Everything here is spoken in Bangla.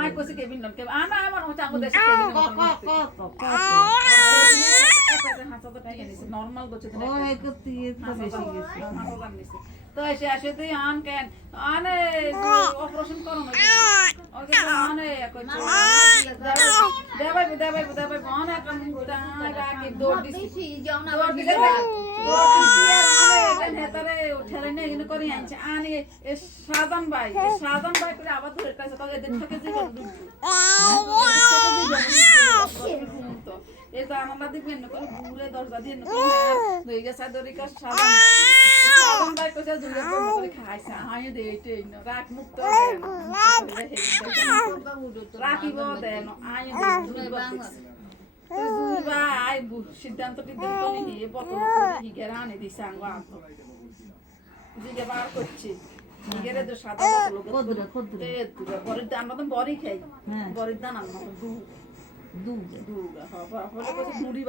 আয় কইছে কেবিন লন কে আনা আমার হচ্ছে আমাদের দেশে কেবিন নরমাল বলছে তো তো এসে আসে তুই আন কেন আনে অপারেশন করো না ওকে আনে দেবাই আনে একটা মুটা রাখি দৌড় দিছি দৌড় দিলে নেতারে ঠেলে নিয়ে এগুলো করে আনছে আনে সাজান ভাই করে আবার ধরে কাছে তো এদের থেকে জীবন এই তো আমার দিবেন না করে ঘুরে দরজা দিয়ে না হয়ে গেছে দরিকা সাজান ভাই কইছে দুইটা করে খাইছে আয় দে এইটাই না রাখ মুক্ত রাখিব দেন আয় দে ভাই সিদ্ধান্তটি দিত নি বর্তমান হিগের আনে দিছে আঙ্গ আনতো জিগে বার করছি হিগেরে তো সাদা লোক এ তুই বড়ির দান মতন বড়ি খাই বড়ির দান আমার মতন দু হ্যাঁ বলে কত মুড়ি